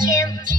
You.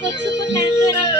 Pergi ke.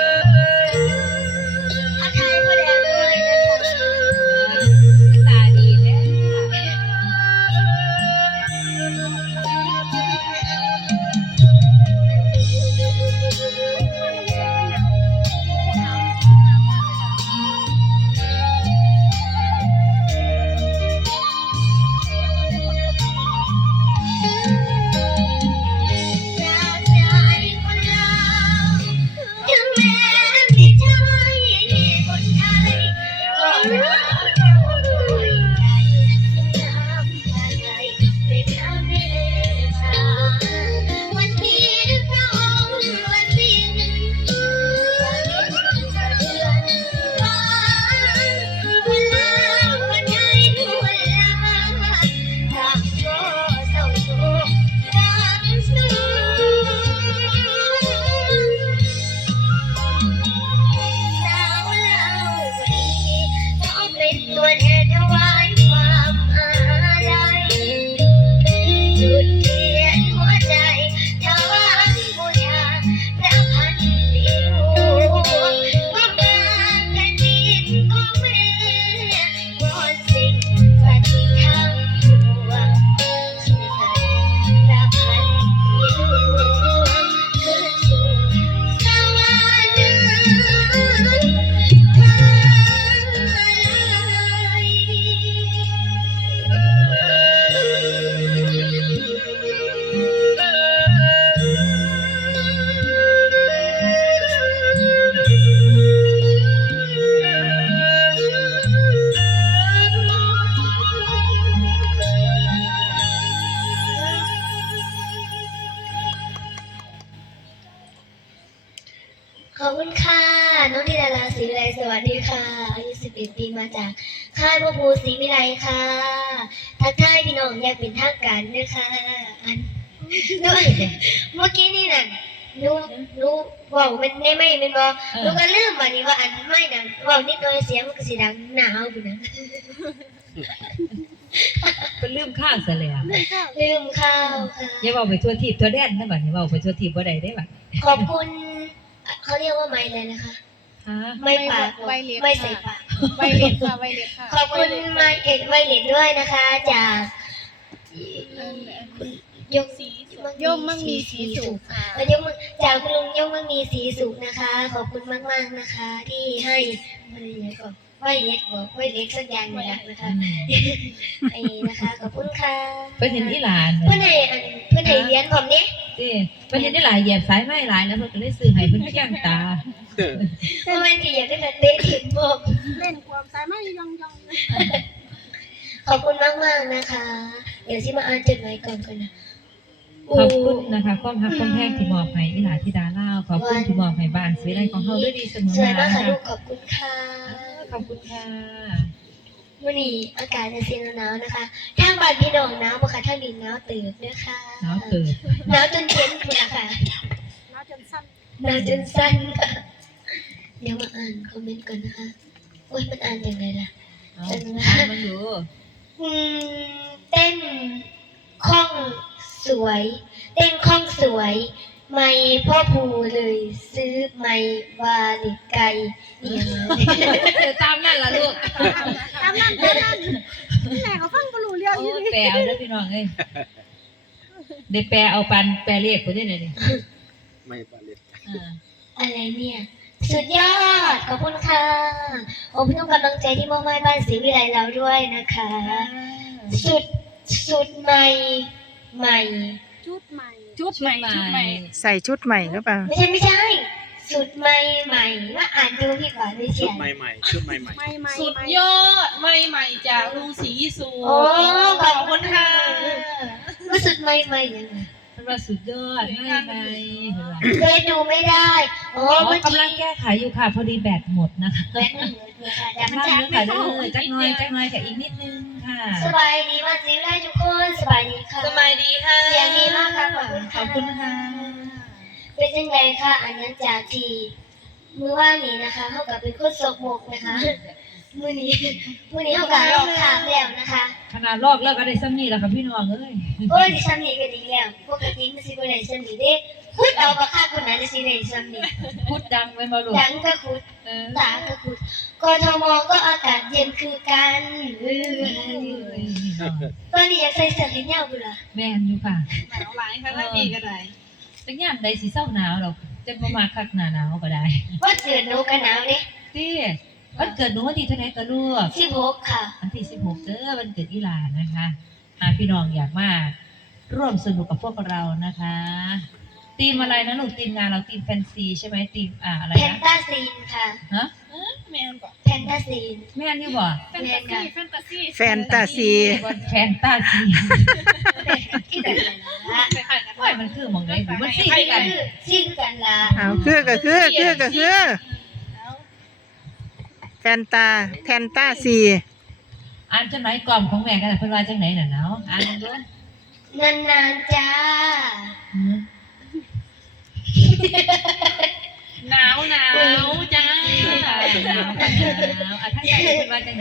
อบคุณค่ะ น้องธิดาราศรีวิไลสวัสดีค่ะ อายุ 11 ปีมาจาก ค่ายพระภูศรีวิไลค่ะ ทักทายพี่น้องอยากเป็นทางการด้วยค่ะ อันด้วยเมื่อกี้นี่น่ะหนูหนูเว่ามันไม่ไม่เป็นบอหนูก็ลืมวันนี้ว่าอันไม่น่ะเว่านิดหน่อยเสียงมันก็สีดังหนาวอยู่นะเป็นลืมข้าวซะแล้วลืมข้าวค่ะอย่าเว้าไปทั่วทิพย์ทั่วแดนนะบัดนี้เว้าไปทั่วทิพย์บ่ได้เด้บัดขอบคุณ เขาเรียกว่าไม้เลยนะคะ ฮะไม่ปากไวเลสไม่ใส่ปาก ไวเลสค่ะไวเลสค่ะขอบคุณไม้เอ็ดไวเลดด้วยนะคะ จากเอิ่มเอิ่มคุณยกสีย่อมมั่งมีสีสุขค่ะเอ่อยกมือจากคุณลุงยกมั่งมีสีสุขนะคะ ขอบคุณมากๆนะคะ ที่ให้อะไรเนี่ยก็ไวเลดบอกไวเลดสักอย่างหนึ่งละนะคะอืมไอ้นะคะขอบคุณค่ะเพิ่นเห็นอีหลาน เพื่อนให้อันเพื่อนให้เรียนผมเนี่ย เด้เพิ่นเห็นอีหลานเหยียบสายไม้หลายแล้วเพิ่นก็เลยซื้อให้เพิ่นเคียงตาทำไมถึงอยากได้แบบเตะถึงผมเล่นความสายไม่ยองยองขอบคุณมากมากๆนะคะ เดี๋ยวที่มาอ่านจดหมายก่อนก่อนนะขอบคุณนะคะ ความรักความแพงที่มอบให้อีหลานที่ดาลาวขอบคุณที่มอบให้บ้านสวยไรของเฮาด้วยดีเสมอสวยมามานะกค่ะคะลูกขอบคุณค่ะ ขอบคุณค่ะ วันนี้อากาศจะเสียหนาวนะคะ ทางบ้านพี่น้องหนาวปะคะทางดินหนาวตื่นนะคะหนาวเกิดหนาวจนเย็นคุณละค่ะน้าจนสั้นหนาวจนสั้นค่ะเดี๋ยวมาอ่านคอมเมนต์ก่อนนะคะโอ้ยมันอ่านยังไงล่ะเอาอ่านมันดูอืมเต้นคล่องสวย เต้นคล่องสวย ไม่พ่อภูเลยซื้อไม่วาลิกไก่เอียงเออตามนั่นล่ะลูก แปลเอาเด้อพี่น้องเอ้ยได้แปลเอาปันแปลเลขบ่ได้เลยนี่ไม่ปลาเล็ดอ่าอะไรเนี่ย สุดยอด ขอบคุณค่ะขอบคุณทุกกำลังใจที่มอบให้บ้านศรีวิไลเราด้วยนะคะ สุด สุดใหม่ ใหม่ ชุดใหม่ ชุดใหม่ ชุดใหม่ ใส่ชุดใหม่หรือเปล่า ไม่ใช่ไม่ใช่ สุดใหม่ใหม่ว่าอ่านดูพี่ก่อนไม่ชุเขีดยนใหม่ๆชุดใหม่ไม่ไม่สุดไม่ยอดไม่ใหม่จากลุงศรีสูโอ้ขอบคุณค่ะรู้สึกใหม่ใหม่ยังไงเพิ่นว่าสุดยอดไม่ไงเพิ่นว่าเคยดูไม่ได้ โอ้อ๋อเมื่อกี้กำลังแก้ไขอยู่ค่ะ พอดีแบตหมดนะคะแป๊บนึงเลยค่ะแต่มันกำลังจะเนื้อค่ะเด้อจักหน่อยจักหน่อยค่ะอีกนิดนึงค่ะ สบายดีมากศรีวิไลทุกคนสบายดีค่ะ สบายดีค่ะ เสียงดีมากค่ะขอบคุณขค่ะอบคุณค่ะ เป็นยังไงคะอันนั้นจากที่มือว่างนี้นะคะเขากับเป็นคนสกมกนะคะ มือนี้มือนี้เขากับลอกขามแล้วนะคะ ขนาดลอกเลิกอะไรซ้ำนี่แล้วค่ะพี่น้องเอ้ยโอ้ยดิฉันนี่ก็ดีแล้วปกติมันสิบ่ได้ฉันนี่เด้คุดเอาปากกาคนนั้นจะสิได้ฉันนี่พูดดังไว้มาลูกดังก็คุดเออตาก็คุดกทมก็อากาศเย็นคือกันเออตอนนี้อยากใส่เสื้อแขนยาวบุล่ะแม่นอยู่ค่ะหนาวหลายค่ะท่านดีก็ได้ จังยามใดสิเศร้าหนาวหรอกจะบ่มาคักหน้าหนาวก็ได้ว่าเกิดหนูกันหนาวเนี่ยติวันเกิดหนูวันที่เท่าไหร่ก็ลูกสิบหกค่ะ วันที่16เด้อวันเกิดอีหลานนะคะหากพี่น้องอยากมาร่วมสนุกกับพวกเรานะคะ ทีมอะไรนะลูกทีมงานเราทีมแฟนซีใช่ไหมทีมอ่าอะไรแพนนะตาซีนค่ะฮะแม่นก่อนแพนตาซีน แม่นอยู่บ่แฟนตาซีแฟนตาซีแฟนตาซีแฟนตาซีที่กันละไปขายกันว่ามันคือหมองไหนหูมันซี่กันคือซิ่งกันละเอาคือก็คือคือก็คือแฟนตาแทนตาซีอ่านจดหมายกล่อมของแม่กันน่ะเพิ่นว่าจังไหนน่ะเนาะอ่านดูนานๆจ้าอืม หนาวหนาวจ้าหนาวค่ะหนาวอะท่านใดเพิ่นว่าจังไหน